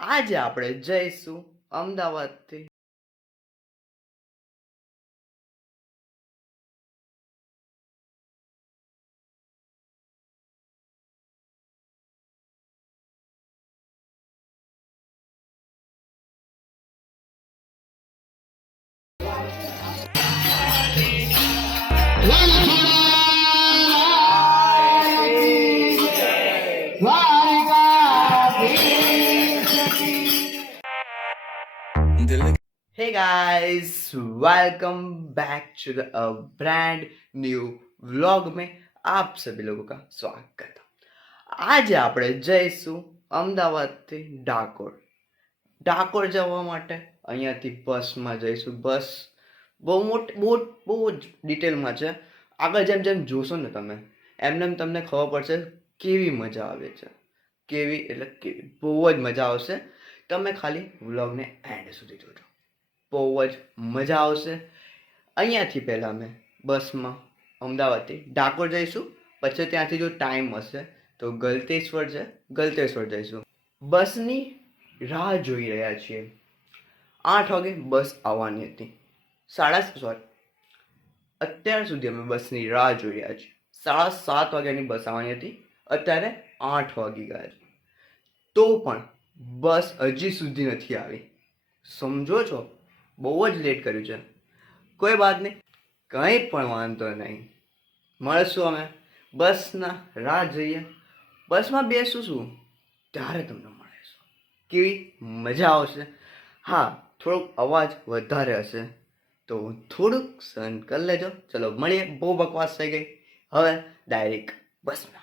આજે આપણે જઈશું અમદાવાદથી Hey guys, welcome back to the brand new vlog में आप सभी लोगों का स्वागत करता हूँ। आज આપણે જઈશું અમદાવાદથી ડાકોર જવા માટે અહીંયાથી બસમાં જઈશું। બસ બહુ જ ડિટેલમાં છે। આગળ જેમ જેમ જોશો ને તમે એમને તમને ખબર પડશે કેવી મજા આવે છે। કેવી એટલે કેવી બહુ જ મજા આવશે। તમે ખાલી વ્લોગને એન્ડ સુધી જોજો, બહુ જ મજા આવશે। અહીંયાથી પહેલાં અમે બસમાં અમદાવાદથી ડાકોર જઈશું, પછી ત્યાંથી જો ટાઈમ હશે તો ગલતેશ્વર જઈશું। બસની રાહ જોઈ રહ્યા છીએ। 8 વાગે બસ આવવાની હતી। અત્યાર સુધી અમે બસની રાહ જોઈ રહ્યા છીએ। 7:30 વાગ્યાની બસ આવવાની હતી, અત્યારે 8 વાગી ગયા છે, તો પણ બસ હજી સુધી નથી આવી। સમજો છો, બહુ જ લેટ કર્યું છે। કોઈ વાત નહીં, કંઈ પણ વાંધો નહીં, મળશું અમે બસના રાહ જોઈએ। બસમાં બેસીશું ત્યારે તમને મળીશું, કેવી મજા આવશે। હા, થોડોક અવાજ વધારે હશે તો થોડુંક સહન કરી લેજો। ચલો મળીએ, બહુ બકવાસ થઈ ગઈ, હવે ડાયરેક્ટ બસમાં।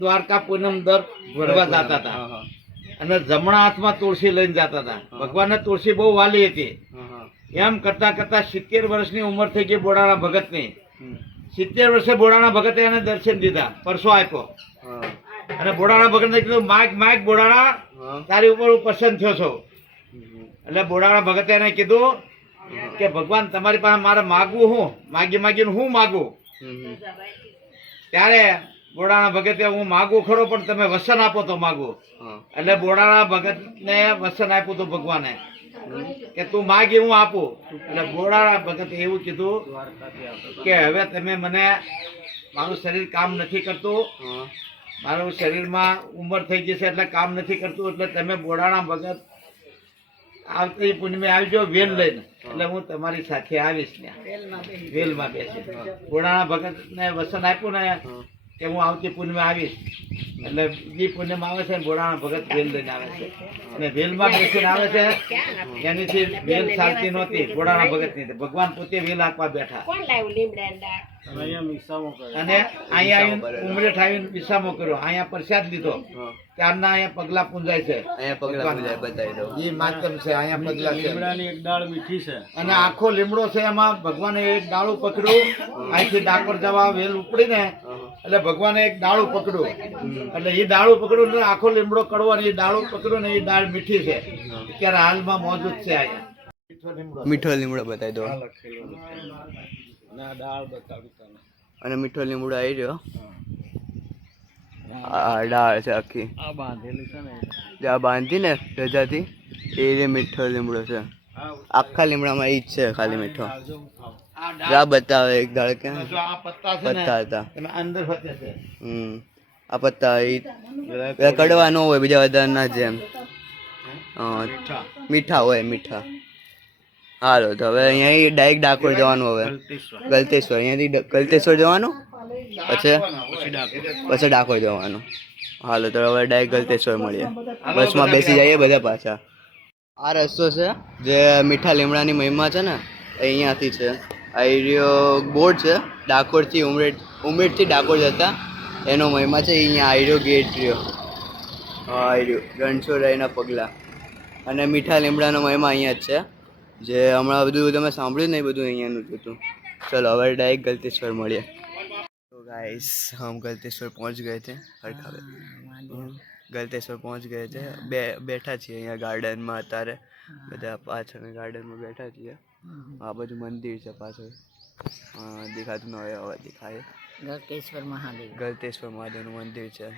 દ્વારકા પૂનમ દર ભરવા જતા હતા અને જમણા હાથમાં તુલસી લઈને જતા હતા। ભગવાનને તુલસી બહુ વાલી હતી। એમ કરતા કરતા 70 વર્ષની ઉંમર થઈ ગઈ બોડાણા ભગતની। 70 વર્ષે બોડાણા ભગતે એને દર્શન દીધા, પરસો આપ્યો અને બોડાણા ભગતને કીધું માગ બોડાણા, તારી ઉપર હું પસંદ થયો છું। એટલે બોડાણા ભગતે એને કીધું કે ભગવાન તમારી પાસે મારે માગવું હું, માગીને હું માગું? ત્યારે બોડાણા ભગતે હું માગું ખરો પણ તમે વસન આપો તો માગું। એટલે બોડાણા ભગત ને વસન આપ્યું હતું ભગવાને કે તું માગી હું આપું। એટલે બોડાણા ભગતે એવું કીધું કે હવે તમે મને, મારું શરીર કામ નથી કરતું, મારું શરીરમાં ઉંમર થઈ ગઈ છે એટલે કામ નથી કરતું, એટલે તમે બોડાણા ભગત આવતી પૂનમે આવજો વેલ લઈને, એટલે હું તમારી સાથે આવીશ ને વેલમાં બેસી। બોડાણા ભગત ને વસન આપ્યું ને કે હું આવતી પૂનમે આવીશ, એટલે બીજી પૂનમ આવે છે, બોડાણા ભગત વેલ લઈને આવે છે અને વેલમાં બેસીને આવે છે। એનીથી વેલ ચાલતી નહોતી બોડાણા ભગતની, ભગવાન પોતે વેલ આપવા બેઠા અને અહીંયા ઉમરેઠ આવીને વિસામો કર્યો, અહીંયા પ્રસાદ લીધો, ત્યારના અહીંયા પગલા પૂંજાય છે। એ માધ્યમ છે, અહીંયા પગલા છે, એક ડાળ મીઠી છે અને આખો લીમડો છે, એમાં ભગવાને એક ડાળું પકડ્યું, અહીંથી ડાકોર જવા વેલ ઉપડીને એટલે ભગવાને એક ડાળું પકડ્યું, એટલે એ ડાળું પકડ્યું ને આખો લીમડો કડવો અને એ ડાળું પકડ્યું ને એ ડાળ મીઠી છે, અત્યારે હાલમાં મોજૂદ છે। અહીંયા મીઠો લીમડો બતાવી દો અને મીઠો લીમડો આવી રહ્યો। આ ડાળ છે આખી, આ બાંધેલી છે ને, જ્યાં બાંધી ને રજાથી એ મીઠો લીમડો છે। આખા લીમડામાં એ જ છે ખાલી મીઠો। જા બતાવે એક ડાળ કે પત્તા હતા અંદર હોતે છે। આ પત્તા કડવા ન હોય, બીજા બધા ના જેમ મીઠા હોય, મીઠા। હાલો તો હવે અહીંયા ડાયરેક્ટ ડાકોર જવાનું. હવે ગલતેશ્વર અહીંયાથી ગલતેશ્વર જવાનું, પછી ડાકોર જવાનું. હાલો તો હવે ડાયરેક્ટ ગલતેશ્વર મળીએ. બસમાં બેસી જઈએ બધા પાછા. આ રસ્તો છે જે મીઠા લીમડાની મહિમા છે ને, અહીંયાથી છે. આ એરિયો બોર્ડ છે ડાકોરથી ઉમરેઠથી ડાકોર જતા એનો મહિમા છે. અહીંયા આયરો ગેટ રહ્યો, હા આયરો રણછોડરાયના પગલા. અને મીઠા લીમડાનો મહિમા અહીંયા જ છે, જે હમણાં બધું તમે સાંભળ્યું ને એ બધું અહીંયાનું જ હતું. ચલો હવે ડાયરેક્ટ ગલતેશ્વર મળીએ. तो गाइस हम गलतेश्वर पहुंच गए थे हरखावे. गलतेश्वर पहुंच गए थे. बैठा છીએ અહીંયા ગાર્ડનમાં અત્યારે બધા પાછળ ગાર્ડનમાં બેઠા છીએ. આ બધું મંદિર છે પાછળ, દેખાતું ન હોય હવે દેખાય. ગલતેશ્વર મહાદેવનું મંદિર છે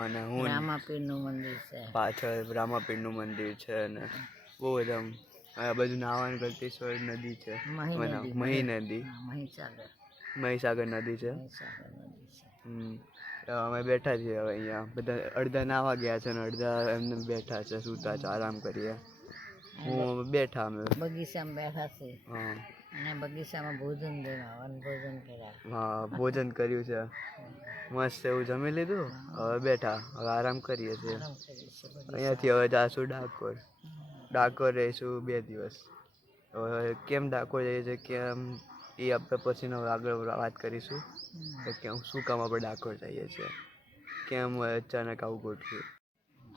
અને હું રામાપીરનું મંદિર છે પાછળ. રામાપીરનું મંદિર છે અને બહુ બધા આ બધું નાવાનું. ગલતેશ્વર નદી છે, મહી નદી, મહીસાગર નદી છે. અમે બેઠા છીએ હવે અહીંયા. બધા અડધા નાવા ગયા છે અને અડધા એમને બેઠા છે, સૂતા છે, આરામ કરીએ. હું બેઠા અમે બગીચામાં બેઠા છે. હા અને બગીચામાં ભોજન ભોજન કર્યા. હા ભોજન કર્યું છે મસ્ત એવું જમી લીધું. હવે બેઠા, હવે આરામ કરીએ છીએ. અહીંયાથી હવે જાશું ડાકોર. ડાકોર રહીશું 2 દિવસ. હવે કેમ ડાકોર જઈએ છીએ કેમ એ આપણે પછીનો આગળ વાત કરીશું કે કેમ શું કામ આપણે ડાકોર જઈએ છીએ, કેમ અચાનક આવું ગોઠવ્યું.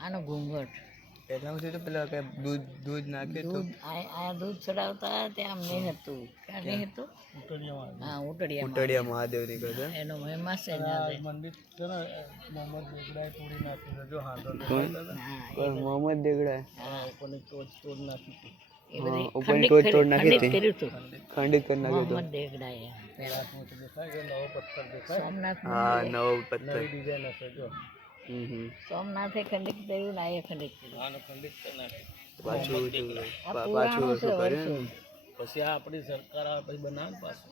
આનો ઘૂંઘટ પહેલાં હું થયું પેલા કે દૂધ નાખ્યું હતું. આ દૂધ ચડાવતા ત્યાં નહીં હતું, ક્યાં નહીં હતું, હા ઉટડિયા મહાદેવ નીકળે છે. એનો મહિમા છે મંદિર છે ને. મોહમ્મદ દેગડાએ તોડી નાખ્યું છે. જો હા મોહમ્મદ દેગડાએ ઉપરની ટોચ તોડ નાખી હતી. ઉપરની ટોચ તોડ નાખી હતી, ખંડિત કરી નાખ્યું હતું મોહમ્મદ દેગડાએ. પહેલા ટોચ દેખાય છે, નવો પથ્થર દેખાય સોમનાથ. હા નવો પથ્થર ડિઝાઇન હશે જો. સોમનાથે ખંડિત કર્યું ને આ ખંડિત કર્યું. આનો ખંડિત કરી નાખ્યું પાછું શું કર્યું. પછી આ આપણી સરકાર આ પછી બનાવે ને પાછું.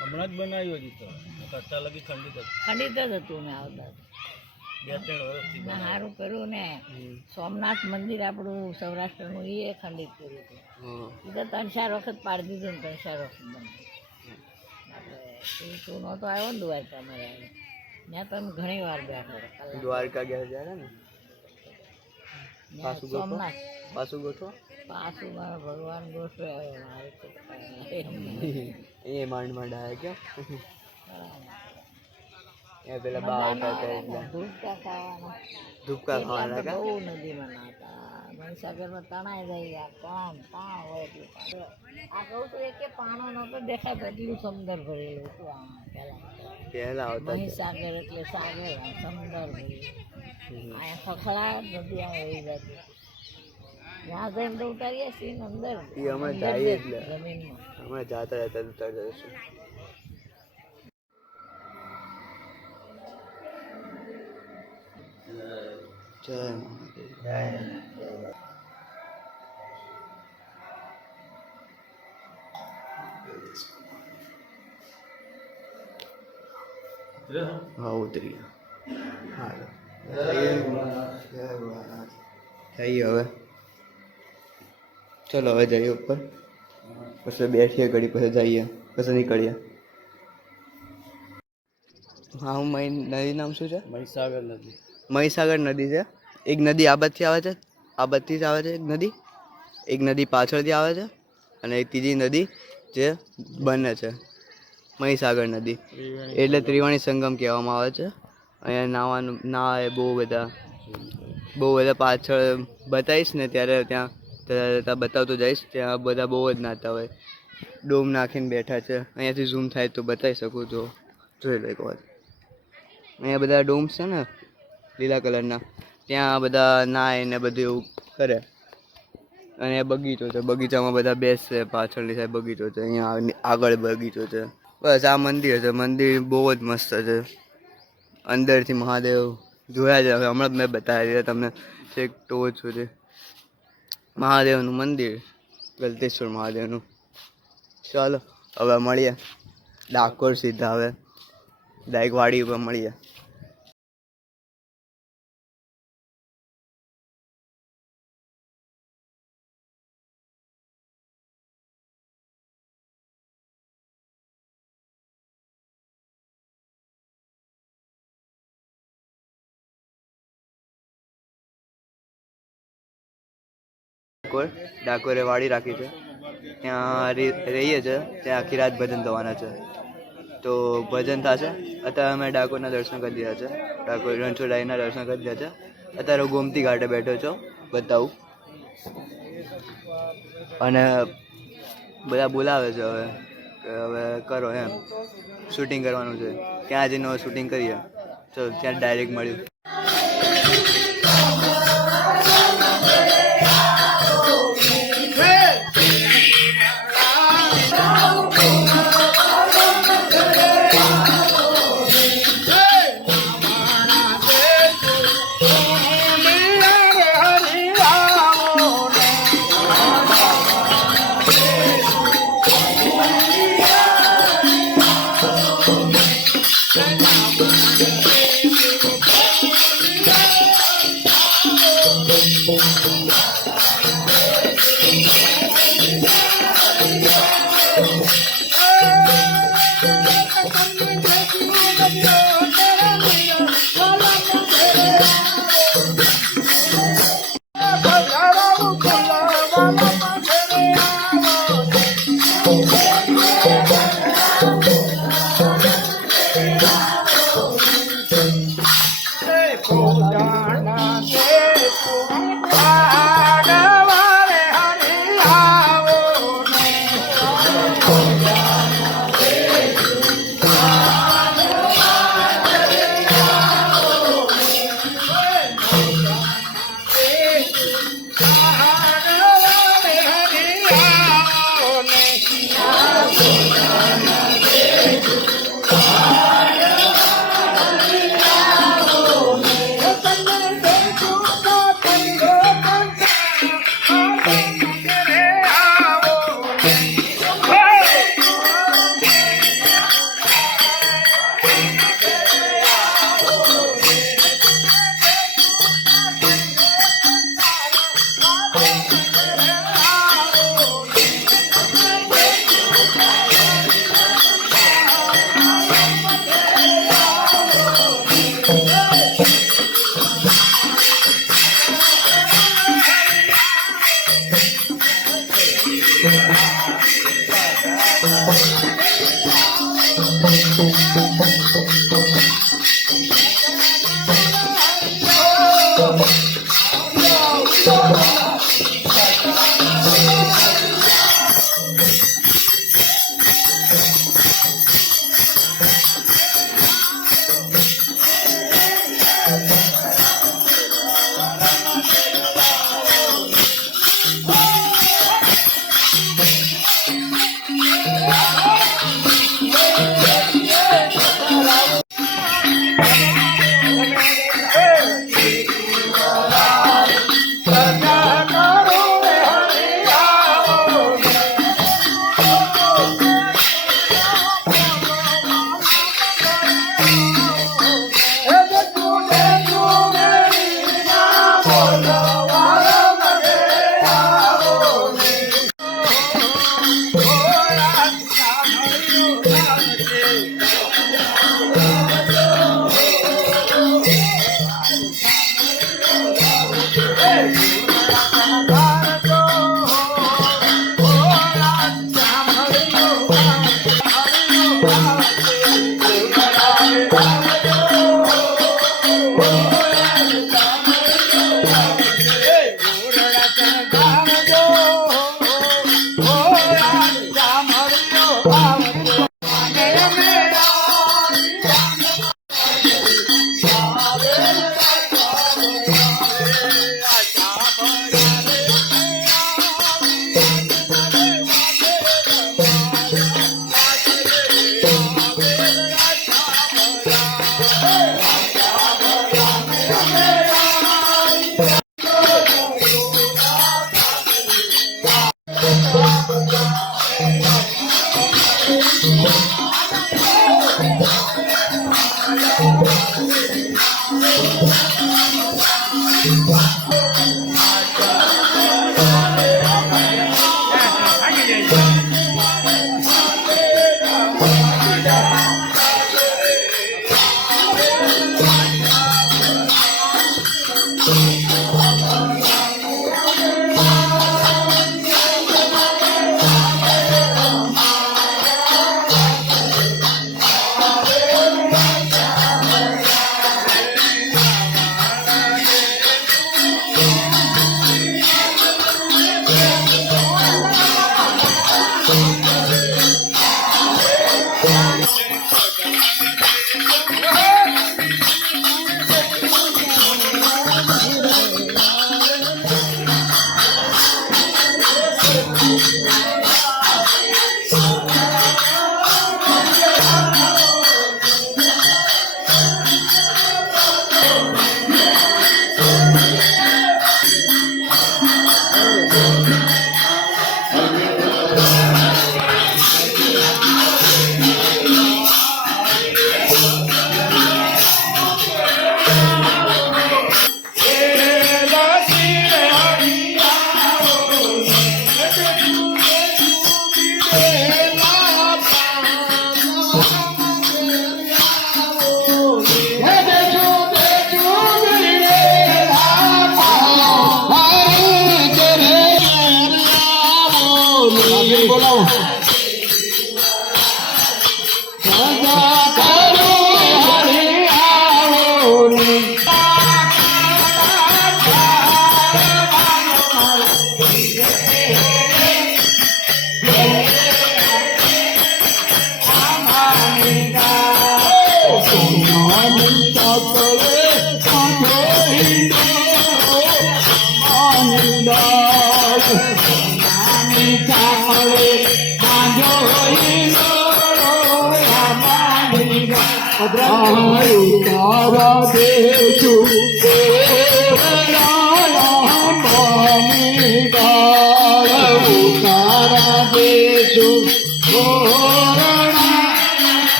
હમણાં જ બનાવ્યું હજી તો કરતા લગી ખંડિત જ હતું ને આવતા 2-3 વર્ષથી સારું કર્યું ને. સોમનાથ મંદિર આપણું સૌરાષ્ટ્રનું એ ખંડિત કર્યું હતું. એ તો 3-4 વખત પાડી દીધું ને 3-4 વખત બંધ. તું નહોતો આવ્યો ને દ્વારકા મારે ત્યાં તમે ઘણી વાર બેઠા. દ્વારકા ગયા ત્યારે ને પાછું સોમનાથ પાછું ગોઠવો. પાછું મારા ભગવાન ગોઠવે એ માંડ આવ્યા ક્યાં એ પેલા બાવા હતા એટલે ધૂપકા ખાવાના બહુ નદીમાં નાતા. મહીસાગરમાં તણાઈ જાય તાણ હોય એટલું. આ કહું છું કે પાણો નહોતો દેખાય એટલું સમુદર ભરેલું હતું. આમ પહેલા આવતા મહીસાગર એટલે સાગર સમુદર ભરેલું. અહીંયા ખખડાટ નદી આમ વહી જતી. ત્યાં જઈને તો ઉતારીએ સીન અંદર અમે જઈએ એટલે જમીનમાં અમે જાતા રહેતા ઉતારી જઈશું. જય હા ઉતરી હાલો જઈએ હવે. ચલો હવે જઈએ ઉપર, પછી બેઠીએ ઘડી, પછી જઈએ, પછી નીકળીએ. હા હું નદી નામ શું છે? મહીસાગર નદી. મહીસાગર નદી છે. એક નદી આ બાજુથી આવે છે, આ બાજુથી જ આવે છે એક નદી. એક નદી પાછળથી આવે છે અને એક ત્રીજી નદી જે બને છે મહીસાગર નદી. એટલે ત્રિવેણી સંગમ કહેવામાં આવે છે. અહીંયા નાવાનું નાવે બહુ બધા પાછળ બતાવીશ ને ત્યારે ત્યાં બતાવતો જઈશ. ત્યાં બધા બહુ જ નાતા હોય, ડોમ નાખીને બેઠા છે. અહીંયાથી ઝૂમ થાય તો બતાવી શકું તો જોઈ લો એક વાર. અહીંયા બધા ડોમ્સ છે ને લીલા કલરના, ત્યાં બધા નાય ને બધું એવું કરે. અને બગીચો છે, બગીચામાં બધા બેસશે. પાછળની સાઈડ બગીચો છે, અહીંયા આગળ બગીચો છે. બસ આ મંદિર છે. મંદિર બહુ જ મસ્ત છે. અંદરથી મહાદેવ જોયા જ હવે હમણાં મેં બતાવી દીધા તમને છેક ટોચ સુધી. મહાદેવનું મંદિર, ગલતેશ્વર મહાદેવનું. ચાલો હવે મળીએ ડાકોર સીધા. હવે ડાયરેક્ટ વાડી ઉપર મળીએ. ડાકોરે વાડી રાખી છે, ત્યાં રહીએ છીએ. ત્યાં આખી રાત ભજન થવાના છે. તો ભજન થશે. અત્યારે અમે ડાકોરના દર્શન કરી દીધા છે, ડાકોર રણછોડરાયના દર્શન કરી દીધા છે. અત્યારે ગોમતી ઘાટે બેઠો છો, બતાવું. અને બધા બોલાવે છે હવે કે હવે કરો એમ, શૂટિંગ કરવાનું છે. ત્યાં જઈને શૂટિંગ કરીએ. ચલો, ત્યાં ડાયરેક્ટ મળ્યું.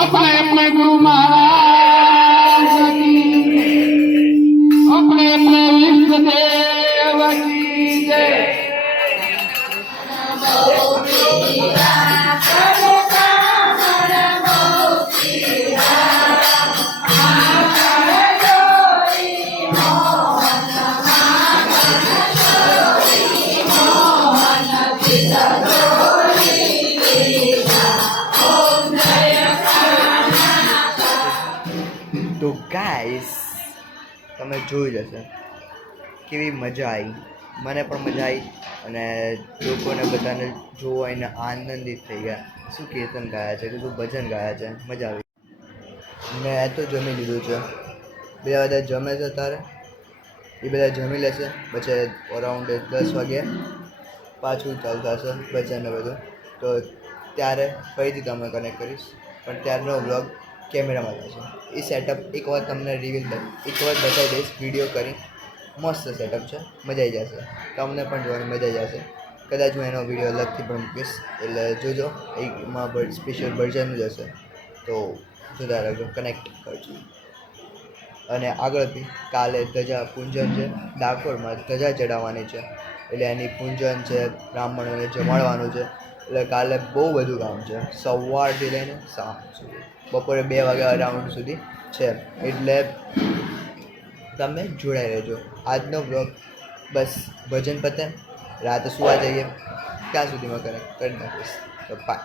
अपने अपने गुरु महाराज की, अपने अपने इष्ट देव की जय। તો ગાઈસ તમે જોઈ જશે કેવી મજા આવી, મને પણ મજા આવી અને લોકોને બધાને જોઈને આનંદિત થઈ ગયા. શું કીર્તન ગાયા છે, કેટલું ભજન ગાયા છે, મજા આવી. મેં તો જમી લીધું છે, બીજા બધા જમે છે તારે એ બધા જમી લેશે, પછી અરાઉન્ડ 10 વાગે પાછું ચાલુ થશે ભજન ને બધું. તો ત્યારે ફરીથી તમને કનેક્ટ કરીશ, પણ ત્યારનો વ્લોગ કેમેરામાં થશે. એ સેટઅપ એકવાર તમને એકવાર બતાવી દઈશ વિડીયો કરી. મસ્ત સેટઅપ છે, મજા આવી જશે, તમને પણ જોવાની મજા આવી જશે. કદાચ હું એનો વિડીયો અલગથી પણ મૂકીશ, એટલે જોજો. એમાં સ્પેશિયલ વર્ઝન જ હશે, તો જોતા રહેજો, કનેક્ટ કરજો. અને આગળથી કાલે ધજા પૂંજન છે, ડાકોરમાં ધજા ચડાવવાની છે, એટલે એની પૂંજન છે, બ્રાહ્મણોને જમાડવાનું છે. એટલે કાલે બહુ બધું કામ છે, સવારથી લઈને સાંજ સુધી, બપોરે 2 વાગ્યા અરાઉન્ડ સુધી છે. એટલે તમે જોડાઈ રહેજો. આજનો બ્લોગ બસ ભજન પતે, રાતે સુવા જઈએ ત્યાં સુધીમાં કનેક્ટ કરી નાખીશ. તો બાય.